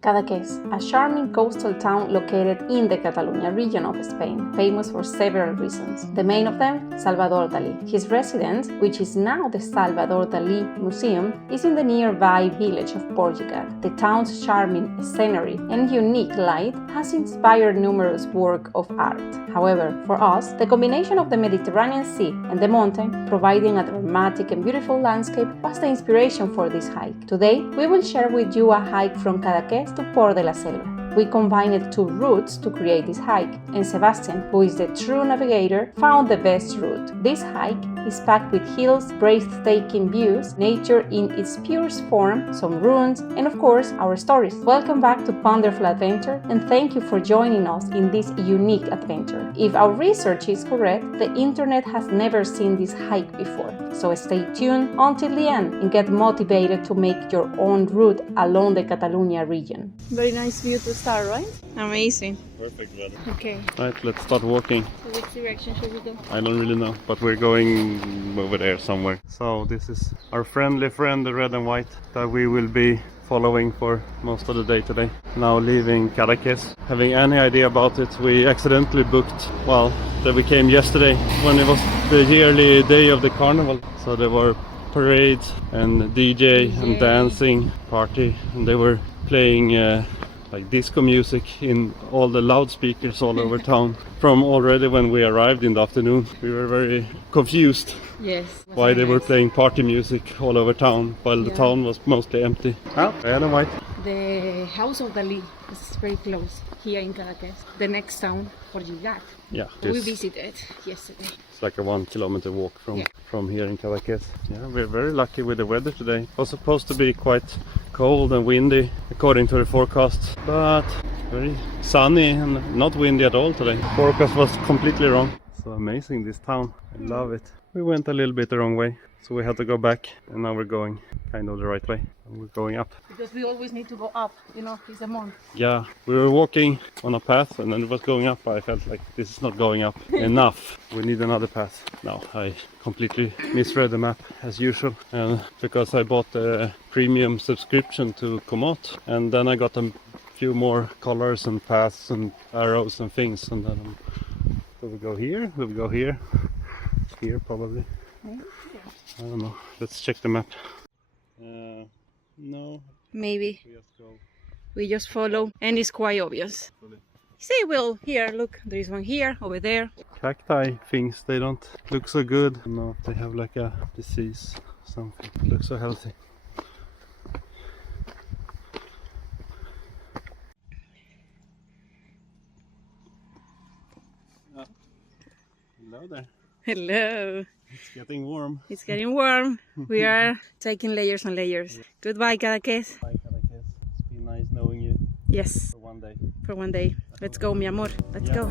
Cadaqués, a charming coastal town located in the Catalonia region of Spain, famous for several reasons. The main of them, Salvador Dali. His residence, which is now the Salvador Dali Museum, is in the nearby village of Portlligat. The town's charming scenery and unique light has inspired numerous works of art. However, for us, the combination of the Mediterranean Sea and the mountain, providing a dramatic and beautiful landscape, was the inspiration for this hike. Today, we will share with you a hike from Cadaqués to Port de la Selva. We combined two routes to create this hike, and Sebastian, who is the true navigator, found the best route. This hike is packed with hills, breathtaking views, nature in its purest form, some ruins, and of course, our stories. Welcome back to Punderful Adventure, and thank you for joining us in this unique adventure. If our research is correct, the internet has never seen this hike before. So stay tuned until the end and get motivated to make your own route along the Catalonia region. Very nice view to start, right? Amazing. Perfect weather. Okay. Right, let's start walking. So which direction should we go? I don't really know, but we're going over there somewhere. So this is our friendly friend, the red and white, that we will be following for most of the day today. Now leaving Cadaqués. Having any idea about it, we accidentally booked, that we came yesterday when it was the yearly day of the Carnaval. So there were parades and DJ and dancing party, and they were playing like disco music in all the loudspeakers all over town. From already when we arrived in the afternoon, we were very confused. Yes. Why they were playing party music all over town while the town was mostly empty. Red and white. The house of Dalí is very close here in Cadaqués. The next town, Portlligat. Yeah. We visited yesterday. It's like a 1 kilometer walk from here in Cadaqués. Yeah, we're very lucky with the weather today. It was supposed to be quite cold and windy according to the forecast, but very sunny and not windy at all today. The forecast was completely wrong. So amazing, this town. I love it. We went a little bit the wrong way, so we had to go back, and now we're going kind of the right way. And we're going up. Because we always need to go up, it's a month. Yeah, we were walking on a path and then it was going up. I felt like this is not going up enough. We need another path. No, I completely misread the map as usual. And because I bought a premium subscription to Komoot, and then I got a few more colors and paths and arrows and things. And then do we go here? Do we go here? Here probably. I don't know. Let's check the map. No. Maybe. We just follow, and it's quite obvious. See, well, here, look, there is one here, over there. Cacti things, they don't look so good. No, they have like a disease, something. It looks so healthy. Hello there. Hello. It's getting warm. It's getting warm. We are taking layers and layers. Yeah. Goodbye, Cadaqués. Bye, Cadaqués. It's been nice knowing you. Yes. For one day. For one day. Let's go, mi amor. Let's go.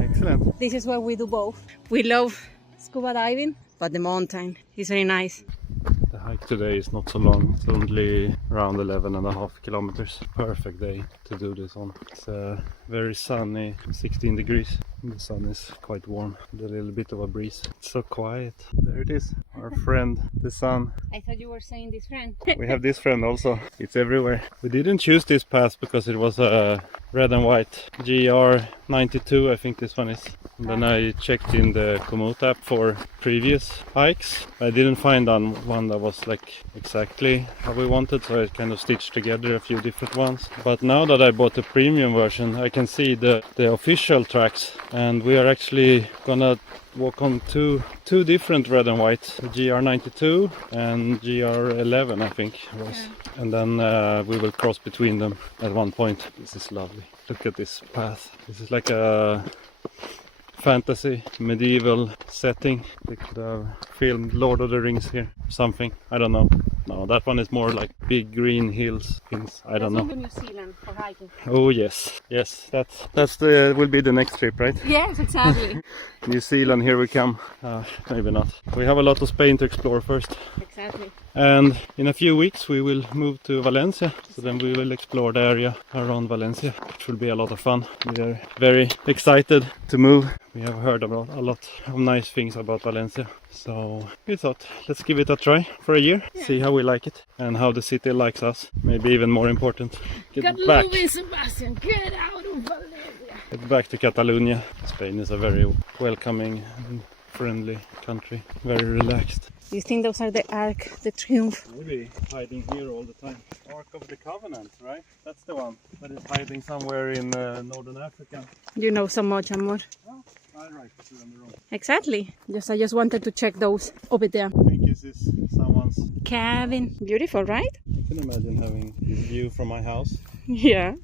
Excellent. This is what we do both. We love scuba diving, but the mountain is very nice. The hike today is not so long. It's only around 11.5 kilometers. Perfect day to do this on. It's very sunny, 16 degrees. The sun is quite warm, with a little bit of a breeze. It's so quiet. There it is, our friend, the sun. I thought you were saying this friend. We have this friend also. It's everywhere. We didn't choose this path because it was a red and white GR92, I think this one is. And then I checked in the Komoot app for previous hikes. I didn't find one that was like exactly how we wanted, so I kind of stitched together a few different ones. But now that I bought the premium version, I can see the official tracks, and we are actually gonna walk on two different red and white, GR92 and GR11 I think it was. Yeah. And then we will cross between them at one point. This is lovely. Look at this path. This is like a fantasy medieval setting. They could have filmed Lord of the Rings here. Something. I don't know. No, that one is more like big green hills things. I don't know. That's New Zealand for hiking. Oh yes, yes. That's the will be the next trip, right? Yes, exactly. New Zealand, here we come. Maybe not. We have a lot of Spain to explore first. Exactly. And in a few weeks we will move to Valencia. So then we will explore the area around Valencia, which will be a lot of fun. We are very excited to move. We have heard about a lot of nice things about Valencia. So we thought, let's give it a try for a year, see how we like it and how the city likes us. Maybe even more important, get back. Sebastian, get out of Valencia. Get back to Catalonia. Spain is a very welcoming and friendly country, very relaxed. Do you think those are the Arc de Triomphe? Maybe hiding here all the time. Ark of the Covenant, right? That's the one that is hiding somewhere in northern Africa. You know so much, Amor. Oh, I write it on the road. Exactly. I just wanted to check those over there. I think this is someone's Cabin. Beautiful, right? I can imagine having this view from my house. Yeah.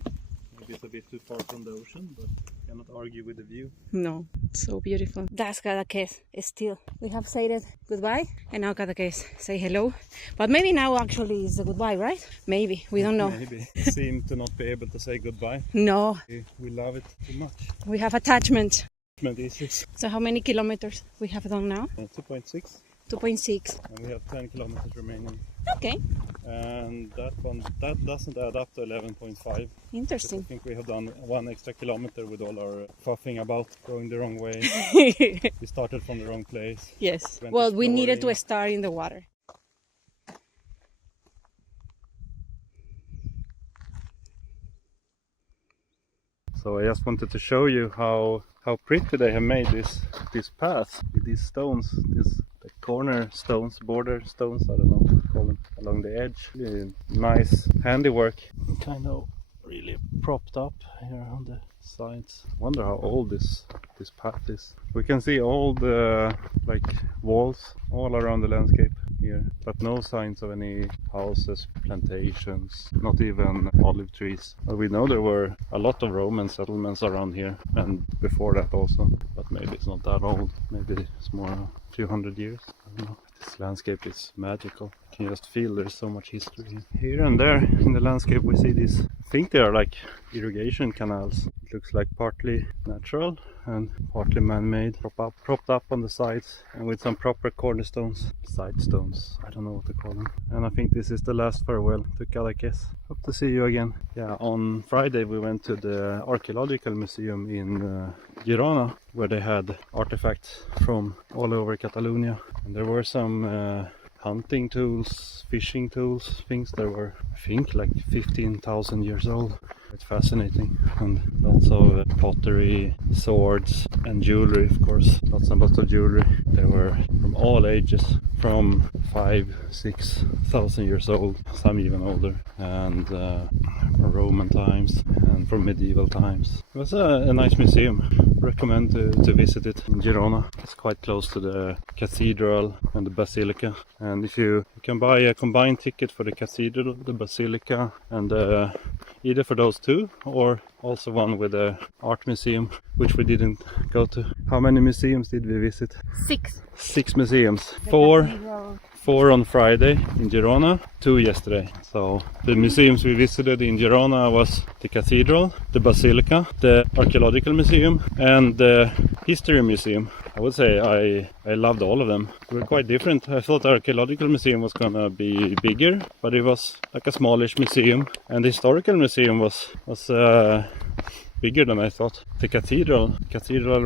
Maybe it's a bit too far from the ocean, but cannot argue with the view. No, so beautiful. That's Cadaqués still. We have said it goodbye, and now Cadaqués say hello. But maybe now actually is a goodbye, right? Maybe, we don't know. Maybe. Seem to not be able to say goodbye. No. We love it too much. We have attachment. Easy. So how many kilometers we have done now? 2.6. 2.6. And we have 10 kilometers remaining. Okay. And that doesn't add up to 11.5. Interesting. I think we have done 1 extra kilometer with all our puffing about, going the wrong way. We started from the wrong place. Yes. Well, we needed to start in the water. So I just wanted to show you how pretty they have made this path with these stones, the corner stones, border stones, I don't know what to call them, along the edge. Really nice handiwork. Kind of really propped up here on the sides. Wonder how old this path is. We can see all the like walls all around the landscape here, but no signs of any houses, plantations, not even olive trees. But we know there were a lot of Roman settlements around here, and before that also, but maybe it's not that old. Maybe it's more a few hundred years. I don't know. This landscape is magical. You can just feel there's so much history. Here and there in the landscape we see these, I think they are like irrigation canals. It looks like partly natural and partly man-made, propped up on the sides, and with some proper cornerstones, side stones, I don't know what to call them. And I think this is the last farewell to Cadaqués. Hope to see you again. Yeah, on Friday we went to the Archeological Museum in Girona, where they had artifacts from all over Catalonia, and there were some hunting tools, fishing tools, things that were, I think, like 15,000 years old. It's fascinating, and lots of pottery, swords and jewelry, of course. Lots and lots of jewelry. They were from all ages, from 5,000-6,000 years old, some even older, and from Roman times and from medieval times. It was a nice museum. Recommend to visit it in Girona. It's quite close to the Cathedral and the Basilica, and if you can buy a combined ticket for the Cathedral, the Basilica, and either for those two, or also one with the art museum, which we didn't go to. How many museums did we visit? 6. 6 museums. Four on Friday in Girona, 2 yesterday. So the museums we visited in Girona was the Cathedral, the Basilica, the Archeological Museum, and the History Museum. I would say I loved all of them. They were quite different. I thought the Archeological Museum was gonna be bigger, but it was like a smallish museum. And the Historical Museum was bigger than I thought. The Cathedral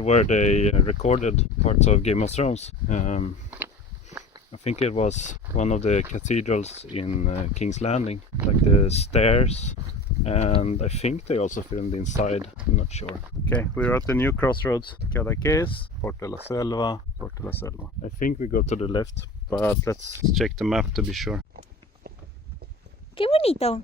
where they recorded parts of Game of Thrones. I think it was one of the cathedrals in King's Landing, like the stairs, and I think they also filmed inside, I'm not sure. Okay, we're at the new crossroads, Cadaqués, Selva. I think we go to the left, but let's check the map to be sure. Qué bonito.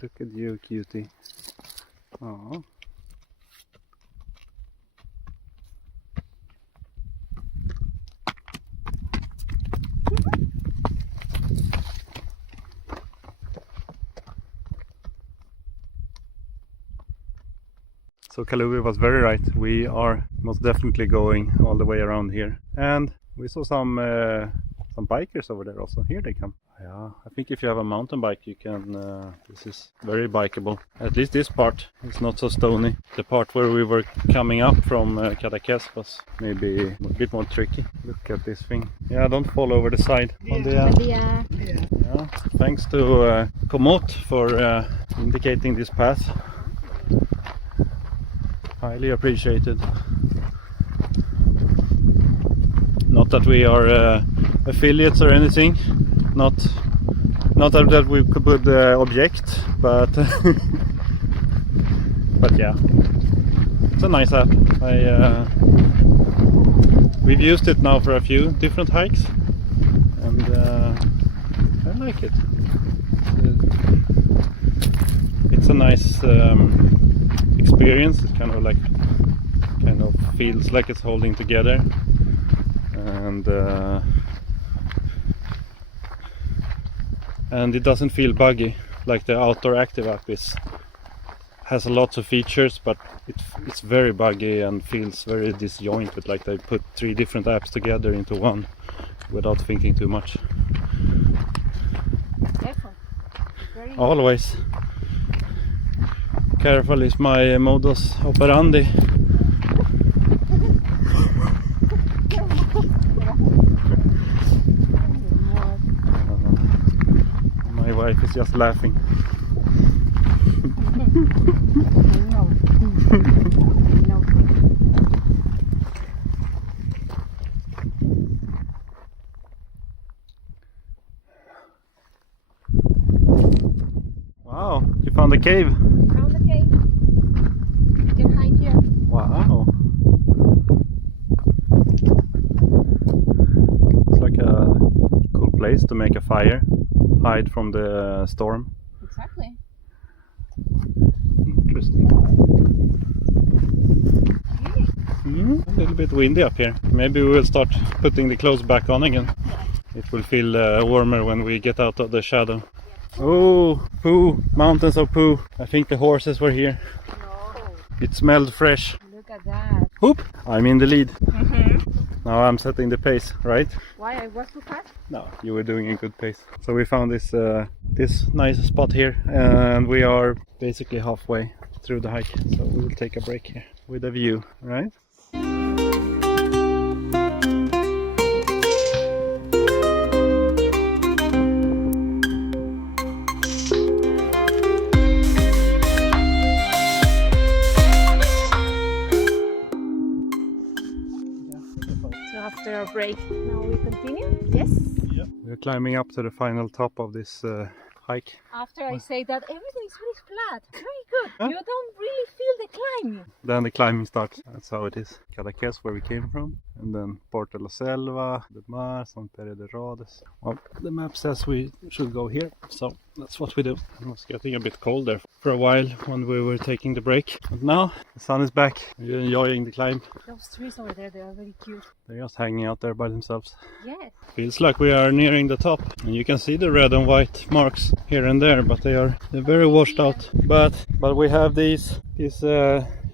Look at you, cutie. Oh. So Kaluvi was very right. We are most definitely going all the way around here. And we saw some bikers over there also. Here they come. Yeah, I think if you have a mountain bike you can, this is very bikeable. At least this part is not so stony. The part where we were coming up from Cadaqués was maybe a bit more tricky. Look at this thing. Yeah, don't fall over the side. Yeah. Yeah. Thanks to Komoot for indicating this path. Highly appreciated. Not that we are affiliates or anything. Not that we could object, but but yeah, it's a nice app. We've used it now for a few different hikes, and I like it. It's a nice experience. It kind of feels like it's holding together, and it doesn't feel buggy like the outdooractive app has lots of features, but it's very buggy and feels very disjointed, like they put 3 different apps together into one without thinking too much. Careful. Always careful is my modus operandi. My wife is just laughing. No. Wow, you found a cave. Found the cave. You can hide here. Wow. It's like a cool place to make a fire, hide from the storm. Exactly. Interesting. A little bit windy up here. Maybe we will start putting the clothes back on again. It will feel warmer when we get out of the shadow. Oh, poo! Mountains of poo. I think the horses were here. No. It smelled fresh. Look at that. Whoop! I'm in the lead. Now I'm setting the pace, right? Why I was too fast? No, you were doing a good pace. So we found this this nice spot here, and we are basically halfway through the hike. So we will take a break here with a view, right? So after our break, now we continue? Yes. Yeah. We're climbing up to the final top of this hike. After I say that everything is very flat, very good. Huh? You don't really feel the climb. Then the climbing starts. That's how it is. Cadaqués, where we came from, and then Portlligat, Selva, the Mar, San Pere de Rodes. Well, the map says we should go here, so that's what we do. It was getting a bit cold there for a while when we were taking the break, but now the sun is back. We're enjoying the climb. Those trees over there, they are very cute. They're just hanging out there by themselves. Yes. Feels like we are nearing the top, and you can see the red and white marks here and there, but they're very washed out. But we have these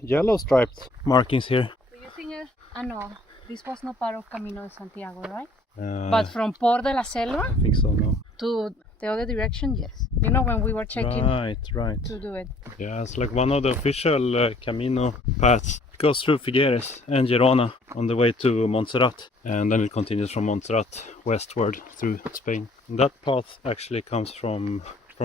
yellow striped markings here. Do you think? No, this was not part of Camino de Santiago, right? But from Port de la Selva I think so, no. to the other direction, yes. You know, when we were checking Right. to do it. Yeah, it's like one of the official Camino paths. It goes through Figueres and Girona on the way to Montserrat, and then it continues from Montserrat westward through Spain. And that path actually comes from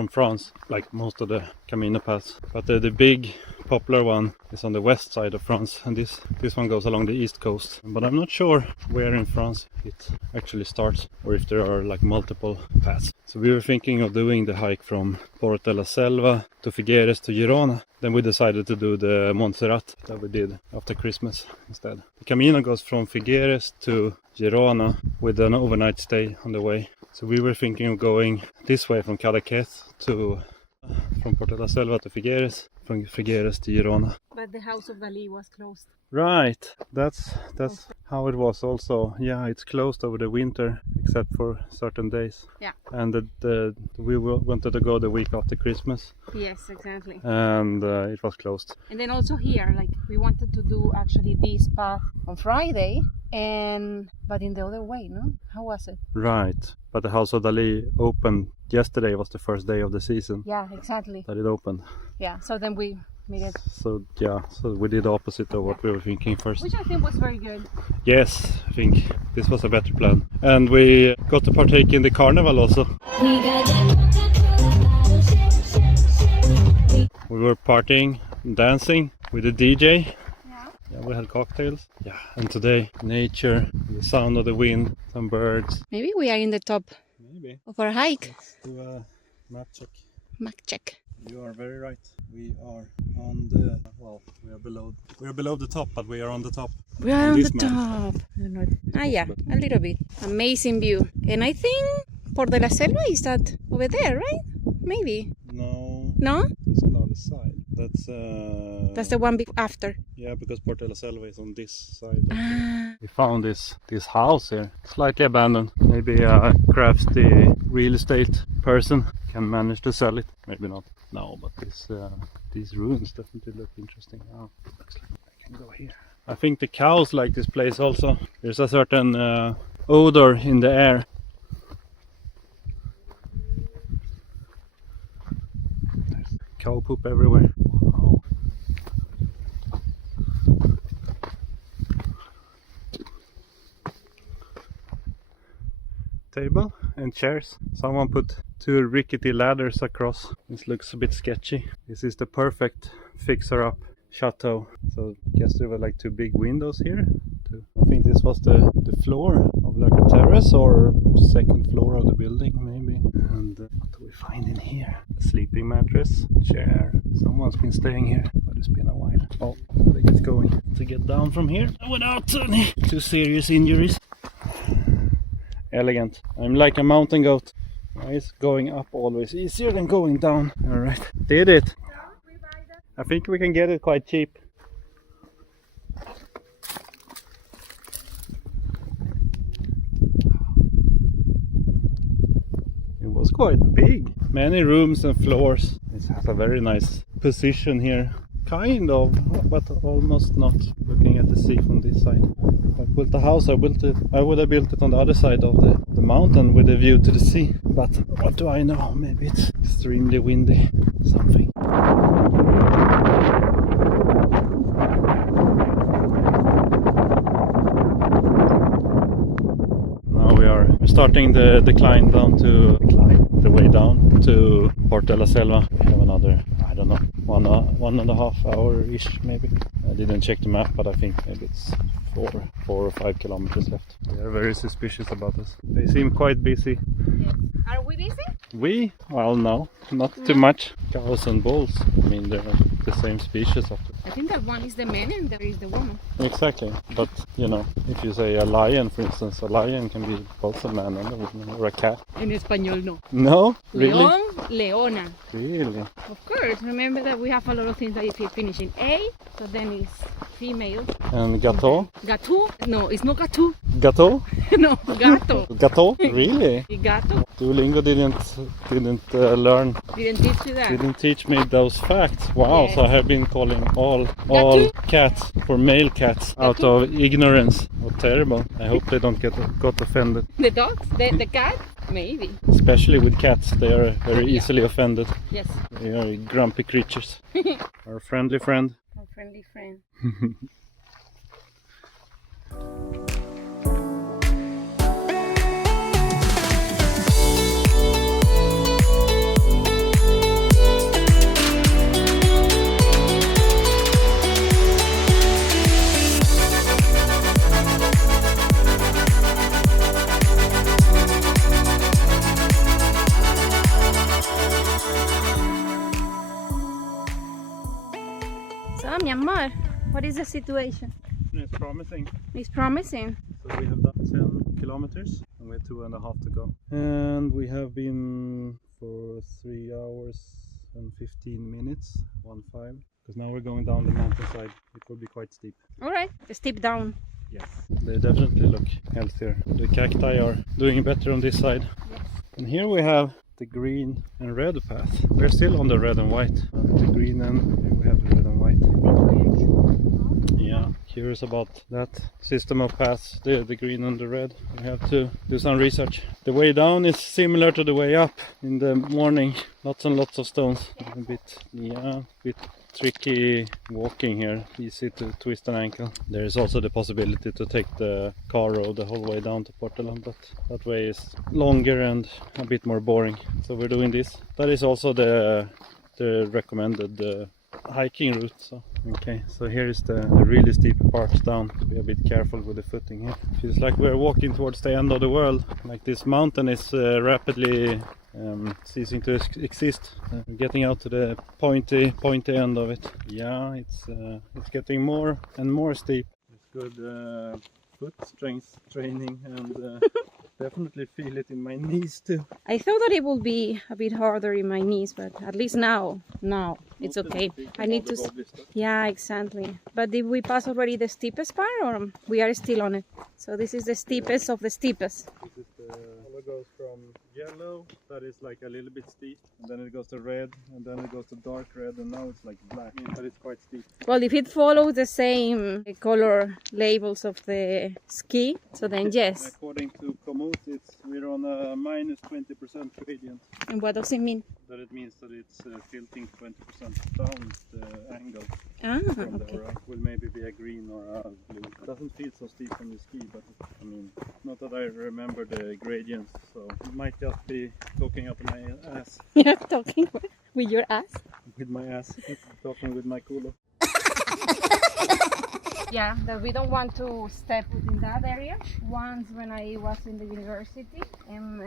France, like most of the Camino paths. But the big popular one is on the west side of France, and this one goes along the east coast. But I'm not sure where in France it actually starts, or if there are like multiple paths. So we were thinking of doing the hike from Portlligat Selva to Figueres to Girona. Then we decided to do the Montserrat that we did after Christmas instead. The Camino goes from Figueres to Girona with an overnight stay on the way. So we were thinking of going this way from Cadaqués to From Selva to Figueres, from Figueres to Girona. But the house of Dalí was closed. Right, that's how it was also. Yeah, it's closed over the winter except for certain days. Yeah. And we wanted to go the week after Christmas. Yes, exactly. And it was closed. And then also here, like we wanted to do actually this path on Friday, but in the other way, no? How was it? Right, but the house of Dalí opened yesterday. Was the first day of the season. Yeah, exactly. That it opened. Yeah, so then we made it. So yeah, so we did the opposite of what we were thinking first. Which I think was very good. Yes, I think this was a better plan. And we got to partake in the Carnaval also. We were partying, dancing with the DJ. Yeah, we had cocktails. Yeah, and today, nature, the sound of the wind, some birds. Maybe we are in the top Maybe. of our hike. Let's do a map check. Map check. You are very right. We are on the, well, we are below the top, but we are on the top. We are on the map. top. Yeah, a little bit. Amazing view. And I think Port de la Selva is that over there, right? Maybe. No. No? That's another side. That's the one after. Yeah, because Port de la Selva is on this side. Ah. We found this house here, slightly abandoned. Maybe a crafty real estate person can manage to sell it. Maybe not. No, but these ruins definitely look interesting. Oh, looks like I can go here. I think the cows like this place also. There's a certain odor in the air. There's cow poop everywhere. Wow. Table and chairs. Someone put 2 rickety ladders across. This looks a bit sketchy. This is the perfect fixer-up chateau. So I guess there were like 2 big windows here. I think this was the floor of like a terrace or 2nd floor of the building maybe. And what do we find in here? A sleeping mattress, chair. Someone's been staying here, but it's been a while. Oh, I think it's going to get down from here without any too serious injuries. Elegant. I'm like a mountain goat. Why is going up always easier than going down? Alright, did it. I think we can get it quite cheap. It was quite big. Many rooms and floors. It has a very nice position here. Kind of, but almost not. Looking at the sea from this side. If I built a house, I would have built it on the other side of the mountain with a view to the sea. But what do I know? Maybe it's extremely windy. Something. Now we're starting the decline down to the way down to Port de la Selva. We have another, I don't know, 1.5 hour-ish maybe. I didn't check the map, but I think maybe it's 4 or 5 kilometers left. They are very suspicious about us. They seem quite busy. Yes. Are we busy? We? Well, no, not too much. Cows and bulls. I mean, they're the same species of it. I think that one is the man and there is the woman. Exactly, but you know, if you say a lion, for instance, a lion can be both a man and a woman, or a cat. En español, no. No? Really? León, leona. Really? Of course. Remember that we have a lot of things that if you finish in A, so then it's female. And gâteau? Gato? No, it's not gato. Gâteau? No, gato. Gâteau? Really? Gato? Duolingo didn't learn. Didn't teach you that. Didn't teach me those facts. Wow, Yes. so I have been calling all cats for male cats out of ignorance. What terrible. I hope they don't got offended. The dogs? The cat? Maybe. Especially with cats, they are very easily offended. Yes. They are grumpy creatures. Our friendly friend. Our friendly friend. So, Myanmar, what is the situation? It's promising. It's promising. So we have done 10 kilometers and we have 2.5 to go. And we have been for 3 hours and 15 minutes, 1:5. Because now we're going down the mountainside. It will be quite steep. Alright, steep down. Yes. They definitely look healthier. The cacti are doing better on this side. Yes. And here we have the green and red path. We're still on the red and white. The green and here we have the red and white. Yeah, curious about that system of paths, the green and the red. We have to do some research. The way down is similar to the way up in the morning. Lots and lots of stones. A bit tricky walking here, easy to twist an ankle. There is also the possibility to take the car road the whole way down to Portlligat, but that way is longer and a bit more boring. So we're doing this. That is also the recommended hiking route. So okay, so here is the really steep part down. Be a bit careful with the footing here. Feels like we're walking towards the end of the world. Like this mountain is rapidly ceasing to exist. We're getting out to the pointy end of it. Yeah, it's getting more and more steep. It's good foot strength training and definitely feel it in my knees too. I thought that it would be a bit harder in my knees, but at least now it's okay. I need to. Yeah, exactly. But did we pass already the steepest part, or we are still on it? So this is the steepest of the steepest. This is the color goes from yellow, that is like a little bit steep, and then it goes to red, and then it goes to dark red, and now it's like black, but it's quite steep. Well, if it follows the same color labels of the ski, so then yes. According to Komoot, we're on a minus 20% gradient. And what does it mean? That it means that it's tilting 20% down the angle from okay. the right. Will maybe be a green or a blue. It doesn't feel so steep on the ski, but I mean, not that I remember the gradients, so it might just be talking out of my ass. You're talking with your ass? With my ass, talking with my culo. Yeah, that we don't want to step in that area. Once when I was in the university and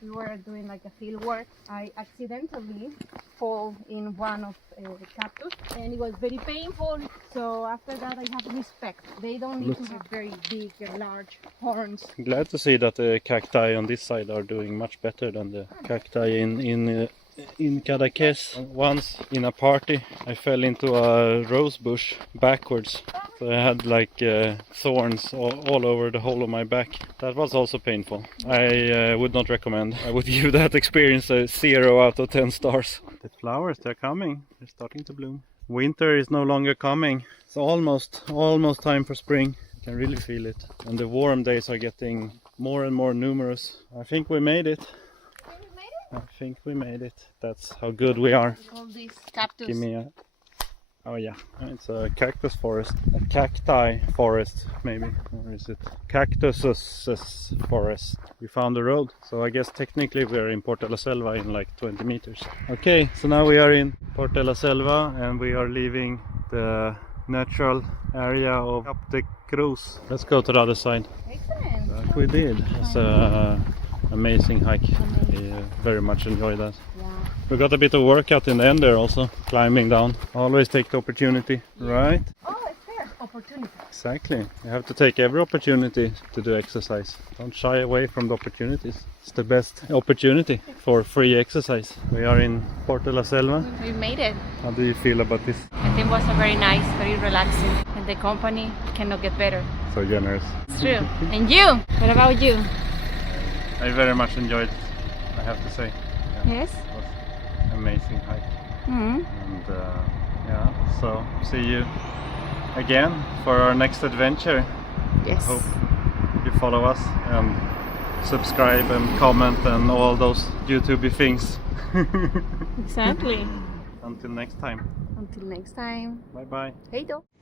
we were doing like a field work, I accidentally fall in one of the cactus and it was very painful. So after that I have respect. They don't need to have very big and large horns. Glad to see that the cacti on this side are doing much better than the cacti in Cadaqués. Once in a party I fell into a rose bush backwards, so I had like thorns all over the whole of my back. That was also painful. I would not recommend. I would give that experience a 0 out of 10 stars. The flowers, they're coming, they're starting to bloom. Winter is no longer coming. It's almost time for spring. You can really feel it, and the warm days are getting more and more numerous. I think we made it. I think we made it. That's how good we are. All these cactus. Give me a... Oh yeah, it's a cactus forest. A cacti forest, maybe. Or is it cactuses forest? We found the road. So I guess technically we're in Selva in like 20 meters. Okay, so now we are in Selva and we are leaving the natural area of Arc de Triomphe. Let's go to the other side. Excellent. That we did. It's a amazing hike. We very much enjoyed that. Yeah. We got a bit of workout in the end there also, climbing down. Always take the opportunity, right? Oh, it's there. Opportunity. Exactly. You have to take every opportunity to do exercise. Don't shy away from the opportunities. It's the best opportunity for free exercise. We are in Selva. We made it. How do you feel about this? I think it was a very nice, very relaxing, and the company cannot get better. So generous. It's true. And you? What about you? I very much enjoyed it, I have to say. Yeah, Yes? it was an amazing hike. Mm-hmm. And yeah, so see you again for our next adventure. Yes. Hope you follow us and subscribe and comment and all those YouTube things. Exactly. Until next time. Until next time. Bye bye. Hej då.